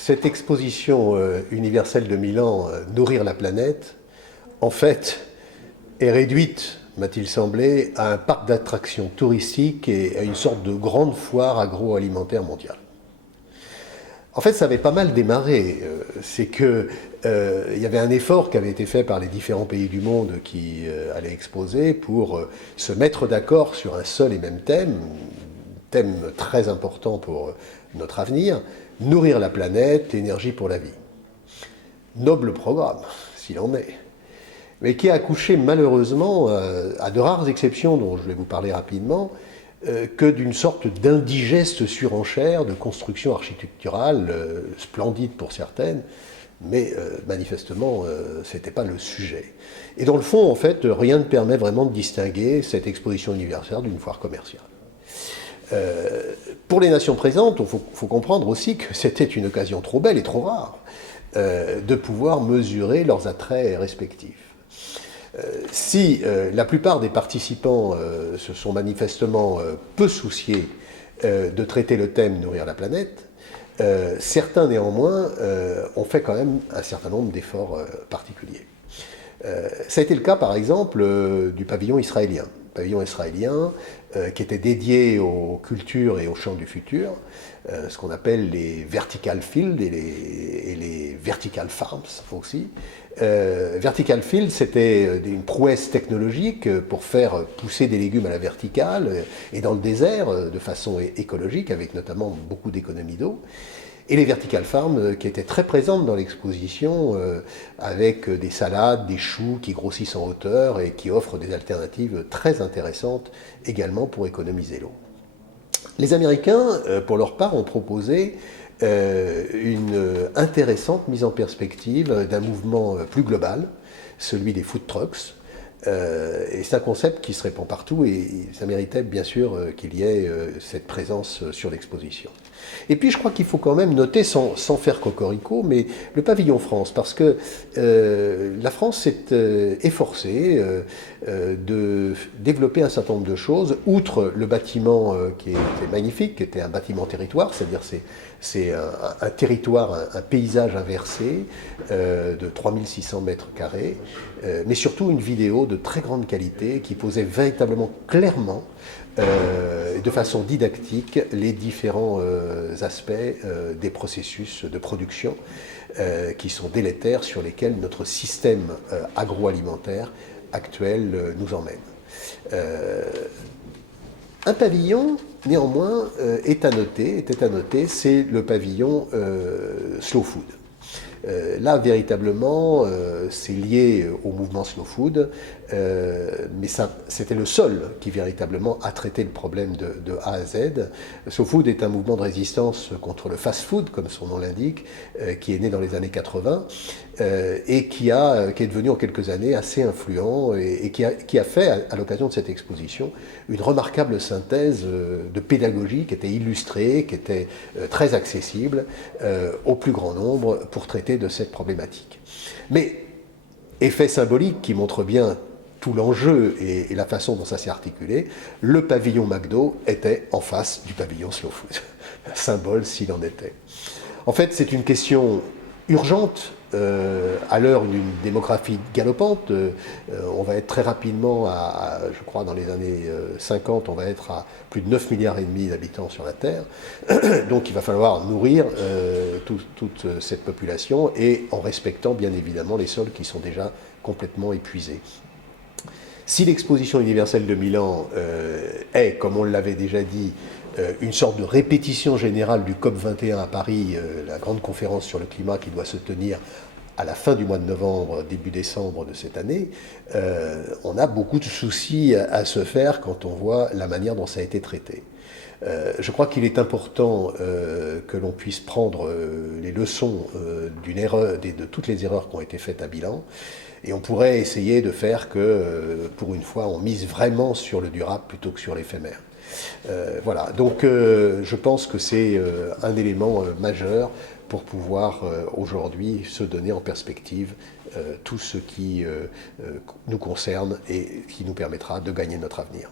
cette exposition universelle de Milan, Nourrir la planète, en fait, est réduite, m'a-t-il semblé, à un parc d'attractions touristiques et à une sorte de grande foire agroalimentaire mondiale. En fait, ça avait pas mal démarré. C'est que il y avait un effort qui avait été fait par les différents pays du monde qui allaient exposer pour se mettre d'accord sur un seul et même thème très important pour notre avenir, nourrir la planète, l'énergie pour la vie. Noble programme, s'il en est, mais qui a accouché malheureusement, à de rares exceptions dont je vais vous parler rapidement, que d'une sorte d'indigeste surenchère de construction architecturale, splendide pour certaines, mais manifestement, ce n'était pas le sujet. Et dans le fond, en fait, rien ne permet vraiment de distinguer cette exposition universelle d'une foire commerciale. Pour les nations présentes, il faut comprendre aussi que c'était une occasion trop belle et trop rare de pouvoir mesurer leurs attraits respectifs. Si la plupart des participants se sont manifestement peu souciés de traiter le thème Nourrir la planète, certains néanmoins ont fait quand même un certain nombre d'efforts particuliers. Ça a été le cas par exemple du pavillon israélien. Pavillon israélien qui était dédié aux cultures et aux champs du futur, ce qu'on appelle les vertical fields et les vertical farms aussi. Vertical field, c'était une prouesse technologique pour faire pousser des légumes à la verticale et dans le désert de façon écologique, avec notamment beaucoup d'économies d'eau. Et les vertical farms qui étaient très présentes dans l'exposition avec des salades, des choux qui grossissent en hauteur et qui offrent des alternatives très intéressantes également pour économiser l'eau. Les Américains, pour leur part, ont proposé une intéressante mise en perspective d'un mouvement plus global, celui des food trucks. Et c'est un concept qui se répand partout et ça méritait bien sûr qu'il y ait cette présence sur l'exposition. Et puis je crois qu'il faut quand même noter, sans faire cocorico, mais le pavillon France, parce que la France s'est efforcée de développer un certain nombre de choses, outre le bâtiment qui était magnifique, qui était un bâtiment territoire, c'est-à-dire c'est un territoire, un paysage inversé de 3600 mètres carrés, mais surtout une vidéo de très grande qualité qui posait véritablement clairement, de façon didactique, les différents aspects des processus de production qui sont délétères sur lesquels notre système agroalimentaire actuel nous emmène. Un pavillon, néanmoins, était à noter, c'est le pavillon Slow Food. Là, véritablement, c'est lié au mouvement Slow Food, mais c'était le seul qui véritablement a traité le problème de A à Z. Slow Food est un mouvement de résistance contre le fast-food, comme son nom l'indique, qui est né dans les années 80 et qui est devenu en quelques années assez influent et qui a fait, à l'occasion de cette exposition, une remarquable synthèse de pédagogie qui était illustrée, qui était très accessible au plus grand nombre pour traiter de cette problématique. Mais effet symbolique qui montre bien tout l'enjeu et la façon dont ça s'est articulé, le pavillon McDo était en face du pavillon Slow Food. Un symbole s'il en était. En fait, c'est une question urgente à l'heure d'une démographie galopante. On va être très rapidement, je crois dans les années 50, on va être à plus de 9 milliards et demi d'habitants sur la Terre. Donc il va falloir nourrir toute cette population et en respectant bien évidemment les sols qui sont déjà complètement épuisés. Si l'exposition universelle de Milan est, comme on l'avait déjà dit, une sorte de répétition générale du COP21 à Paris, la grande conférence sur le climat qui doit se tenir à la fin du mois de novembre, début décembre de cette année, on a beaucoup de soucis à se faire quand on voit la manière dont ça a été traité. Je crois qu'il est important que l'on puisse prendre les leçons de toutes les erreurs qui ont été faites à Milan. Et on pourrait essayer de faire que, pour une fois, on mise vraiment sur le durable plutôt que sur l'éphémère. Voilà, donc je pense que c'est un élément majeur pour pouvoir aujourd'hui se donner en perspective tout ce qui nous concerne et qui nous permettra de gagner notre avenir.